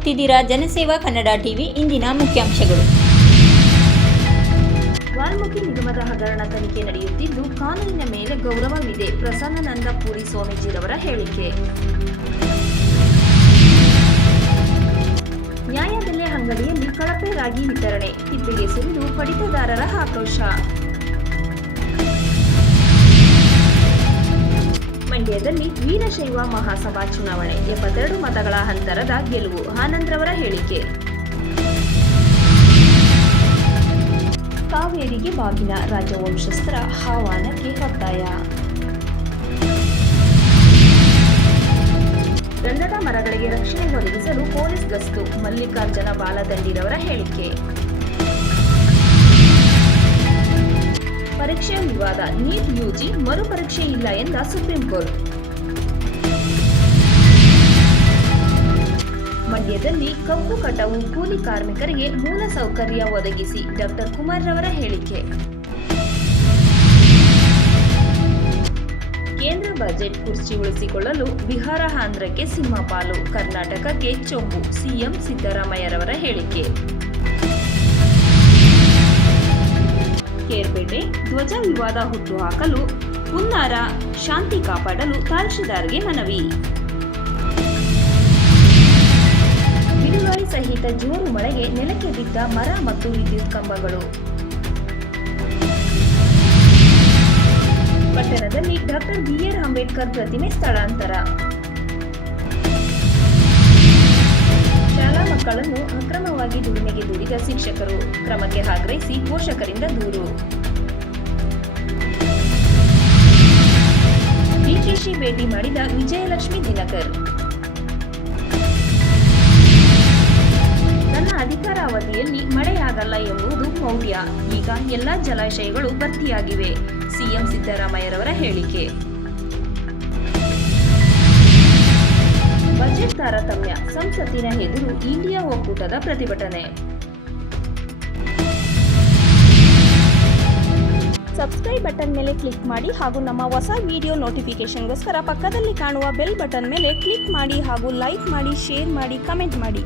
ನೋಡ್ತಿದ್ದೀರಾ ಜನಸೇವಾ ಕನ್ನಡ ಟಿವಿ. ಇಂದಿನ ಮುಖ್ಯಾಂಶಗಳು. ವಾಲ್ಮೀಕಿ ನಿಗಮದ ಹಗರಣ ತನಿಖೆ ನಡೆಯುತ್ತಿದ್ದು ಕಾನೂನಿನ ಮೇಲೆ ಗೌರವವಿದೆ. ಪ್ರಸನ್ನಾನಂದ ಪುರಿ ಸ್ವಾಮೀಜಿರವರ ಹೇಳಿಕೆ. ನ್ಯಾಯಬೆಲೆ ಅಂಗಡಿಯಲ್ಲಿ ಕಳಪೆ ರಾಗಿ ವಿತರಣೆ, ತಿಪ್ಪಿಗೆ ಸುರಿದು ಪಡಿತದಾರರ ಆಕ್ರೋಶ. ಮಂಡ್ಯದಲ್ಲಿ ವೀರಶೈವ ಮಹಾಸಭಾ ಚುನಾವಣೆ, 72 ಮತಗಳ ಅಂತರದ ಗೆಲುವು. ಆನಂದ್ರವರ ಹೇಳಿಕೆ. ಕಾವೇರಿಗೆ ಬಾಗಿನ, ರಾಜವಂಶಸ್ಥರ ಆಹ್ವಾನಕ್ಕೆ ಒತ್ತಾಯ. ಗಂಧದ ಮರಗಳಿಗೆ ರಕ್ಷಣೆ ಒದಗಿಸಲು ಪೊಲೀಸ್ ಗಸ್ತು, ಮಲ್ಲಿಕಾರ್ಜುನ ಬಾಲದಂಡಿರವರ ಹೇಳಿಕೆ. ಪರೀಕ್ಷೆ ವಿವಾದ, ನೀಟ್ ಯುಜಿ ಮರುಪರೀಕ್ಷೆ ಇಲ್ಲ ಎಂದ ಸುಪ್ರೀಂ ಕೋರ್ಟ್. ಮಂಡ್ಯದಲ್ಲಿ ಕಬ್ಬು ಕಟಾವು ಕೂಲಿ ಕಾರ್ಮಿಕರಿಗೆ ಮೂಲ ಸೌಕರ್ಯ ಒದಗಿಸಿ, ಡಾಕ್ಟರ್ ಕುಮಾರ್ ರವರ ಹೇಳಿಕೆ. ಕೇಂದ್ರ ಬಜೆಟ್ ಕುರ್ಚಿ ಉಳಿಸಿಕೊಳ್ಳಲು ಬಿಹಾರ ಆಂಧ್ರಕ್ಕೆ ಸಿಂಹಪಾಲು, ಕರ್ನಾಟಕಕ್ಕೆ ಚೊಂಬು, ಸಿಎಂ ಸಿದ್ದರಾಮಯ್ಯರವರ ಹೇಳಿಕೆ. ಕೇರ್ಪೇಟೆ ಧ್ವಜ ವಿವಾದ ಹುಟ್ಟುಹಾಕಲು ಹುನ್ನಾರ, ಶಾಂತಿ ಕಾಪಾಡಲು ತಹಶೀಲ್ದಾರ್ಗೆ ಮನವಿ. ಬಿರುಗಾಳಿ ಸಹಿತ ಜೋರು ಮಳೆಗೆ ನೆಲಕ್ಕೆ ಬಿದ್ದ ಮರ ಮತ್ತು ವಿದ್ಯುತ್ ಕಂಬಗಳು. ಪಟ್ಟಣದಲ್ಲಿ ಡಾಕ್ಟರ್ ಬಿ.ಆರ್. ಅಂಬೇಡ್ಕರ್ ಪ್ರತಿಮೆ ಸ್ಥಳಾಂತರ. ಶಾಲಾ ಮಕ್ಕಳನ್ನು ಅಕ್ರಮವಾಗಿ ದುಡಿಮೆಗೆ ದೂಡಿದ ಶಿಕ್ಷಕರು, ಕ್ರಮಕ್ಕೆ ಆಗ್ರಹಿಸಿ ಪೋಷಕರಿಂದ ದೂರು. ಡಿಕೆಶಿ ಭೇಟಿ ಮಾಡಿದ ವಿಜಯಲಕ್ಷ್ಮಿ ದಿನಕರ್. ನನ್ನ ಅಧಿಕಾರಾವಧಿಯಲ್ಲಿ ಮಳೆಯಾಗಲ್ಲ ಎಂಬುದು ಮೌಢ್ಯ, ಈಗ ಎಲ್ಲಾ ಜಲಾಶಯಗಳು ಭರ್ತಿಯಾಗಿವೆ, ಸಿಎಂ ಸಿದ್ದರಾಮಯ್ಯರವರ ಹೇಳಿಕೆ. ಬಜೆಟ್ ತಾರತಮ್ಯ, ಸಂಸತ್ತಿನ ಎದುರು ಇಂಡಿಯಾ ಒಕ್ಕೂಟದ ಪ್ರತಿಭಟನೆ. ಸಬ್ಸ್ಕ್ರೈಬ್ ಬಟನ್ ಮೇಲೆ ಕ್ಲಿಕ್ ಮಾಡಿ ಹಾಗೂ ನಮ್ಮ ಹೊಸ ವಿಡಿಯೋ ನೋಟಿಫಿಕೇಶನ್ಗೋಸ್ಕರ ಪಕ್ಕದಲ್ಲಿ ಕಾಣುವ ಬೆಲ್ ಬಟನ್ ಮೇಲೆ ಕ್ಲಿಕ್ ಮಾಡಿ ಹಾಗೂ ಲೈಕ್ ಮಾಡಿ, ಶೇರ್ ಮಾಡಿ, ಕಮೆಂಟ್ ಮಾಡಿ.